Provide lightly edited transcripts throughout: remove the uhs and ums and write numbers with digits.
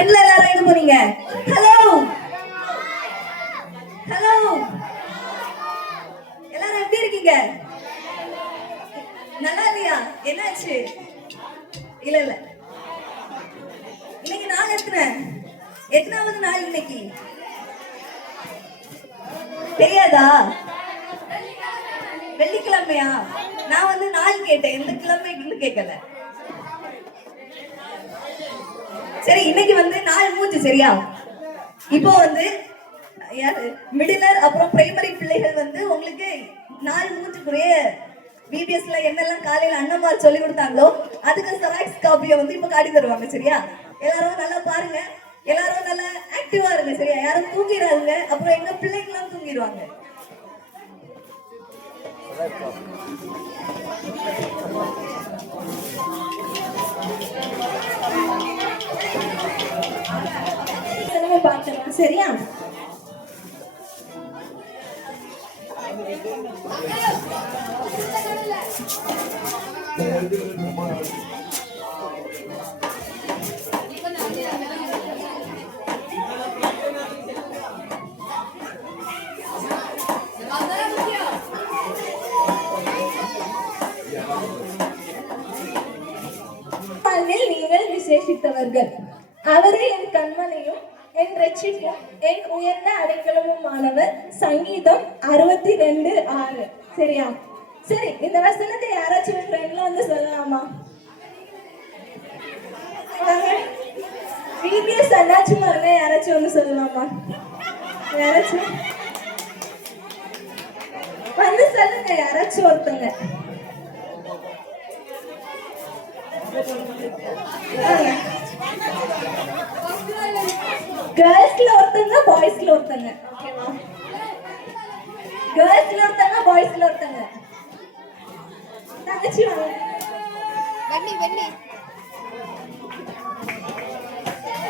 எல்லாரும் எங்க போறீங்க? ஹலோ ஹலோ, எல்லாரும் எப்படி இருக்கீங்க? நல்லா இல்லையா? என்னாச்சு? இல்ல இல்ல, இன்னைக்கு நாள் எத்தனாவது நாள் இன்னைக்கு தெரியாதா? வெள்ளிக்கிழமையா? நான் வந்து நாள் கேட்டேன், எந்த கிழமைன்னு கேட்கல. சரி, இன்னைக்கு வந்து நாள் மூச்சு சரியா? இப்போ வந்து மிடிலர் அப்புறம் பிரைமரி பிள்ளைகள் வந்து உங்களுக்கு நாள் மூச்சுக்குரிய பிபிஎஸ்ல என்னெல்லாம் காலையில அண்ணமார் சொல்லி கொடுத்தாங்களோ அதுக்கு செராக்ஸ் காப்பியை வந்து இப்ப காட்டி தருவாங்க. சரியா? எல்லாரும் நல்லா பாருங்க, எல்லாரும் நல்லா ஆக்டிவா இருங்க. சரியா? யாரும் தூங்கிடாதுங்க, அப்புறம் எங்க பிள்ளைங்களாம் தூங்கிடுவாங்க. பார்க்கலாம். சரியா? நீங்கள் விசேஷித்தவர்கள். அவரே என் கண்மனையும் என் ரட்சிப்பும் என் உயர்ந்த அடைக்கலமுமானவர். சங்கீதம் 62:6. சரியா? சரி, இந்த வசனத்தை யாராச்சும் ஃப்ரெண்ட்ல வந்து சொல்லலாமா? பிபிஎஸ் அண்ணாச்சி மாருங்க, யாராச்சும் வந்து சொல்லலாமா? யாராச்சும் வந்து சொல்லுங்க, யாராச்சும் ஒருத்தங்க. கேர்ள்ஸ்ல ஒருத்தங்க, பாய்ஸ்ல ஒருத்தங்க. ஓகேவா? கேர்ள்ஸ்ல ஒருத்தங்க, பாய்ஸ்ல ஒருத்தங்க. தங்கச்சி வாங்க. வண்ணி வண்ணி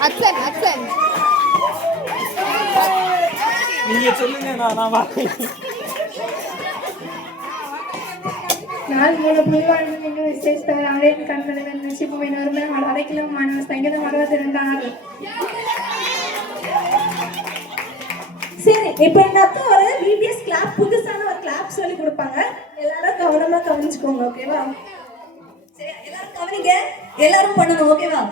அக்சன் அக்சன் நீங்க சொல்லுங்க, நான் வரேன். நாள் மூல புலிவாழ்வு நீங்கள் விசேஷத்தவர். அவரே கண்மலைகள் நசிப்பும் இன்னொருமே அடைக்கலும் மாணவ சங்கீதம் 62:6. சரி, இப்ப இந்த அக்கா ஒரு பிபிஎஸ் கிளாப், புதுசான ஒரு கிளாப் சொல்லி கொடுப்பாங்க. எல்லாரும் கவனமா கவனிச்சுக்கோங்க. ஓகேவா? சரி, எல்லாரும் கவனிங்க, எல்லாரும் பண்ணணும். ஓகேவா?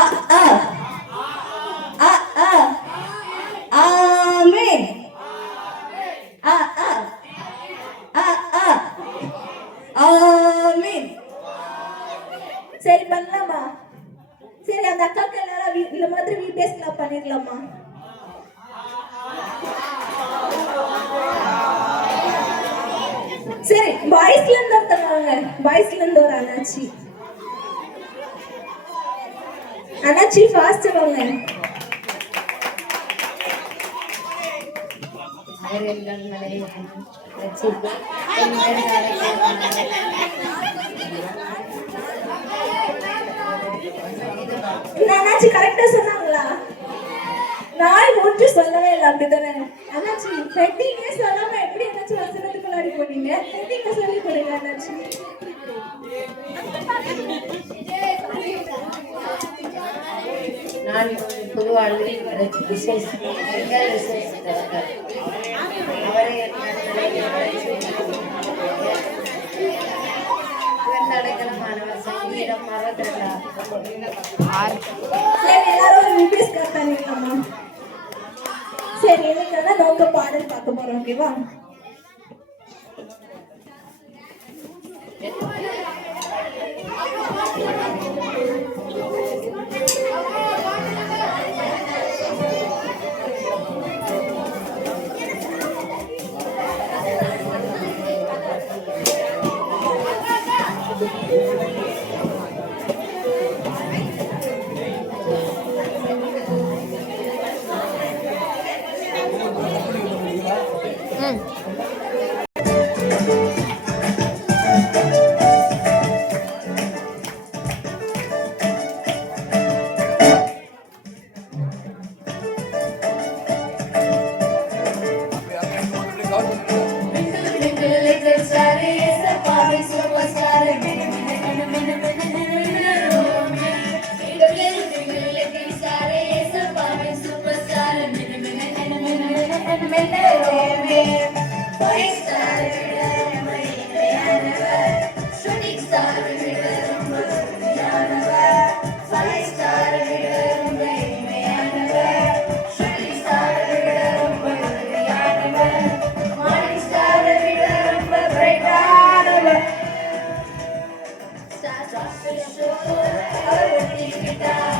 ஆ ஆ ஆ ஆ ஆமென். ஆ ஆ ஆ ஆ ஆமென். சரி, பண்ணலாமா? சரி, அந்த அக்காக்கு எல்லாரும் இந்த மாதிரி பிபிஎஸ் கிளாப் பண்ணிடலாமா? சரி, பாய்ஸ்ல இருந்து ஒருத்தவங்க, பாய்ஸ்ல இருந்து ஒரு அண்ணாச்சி. அண்ணாச்சி ஃபாஸ்ட் வாங்க. அண்ணாச்சி கரெக்டா சொன்னாங்களா? நாய் மூச்சு சொல்லவே இல்லை, அப்படித்தானே? அண்ணாச்சி ஹெட்டிங்கே சொல்லாம எப்படி அண்ணாச்சி வசனத்துக்குள்ளாடி போனீங்க? ஹெட்டிங்க சொல்லி கொடுங்க அண்ணாச்சி. நான் புதுவாழ்வில் விசேஷித்தவர்கள். அவரை அடைக்கலமானவர். சங்கீதம் 62:6. எல்லாரும் பிபிஎஸ் கிளாப் பண்ணிடலாமா? சரி, இன்னைக்கு நோக்க பாடல் பார்க்க போறோம். ஓகேவா? அவர் ஒட்டிக்கிட்டார்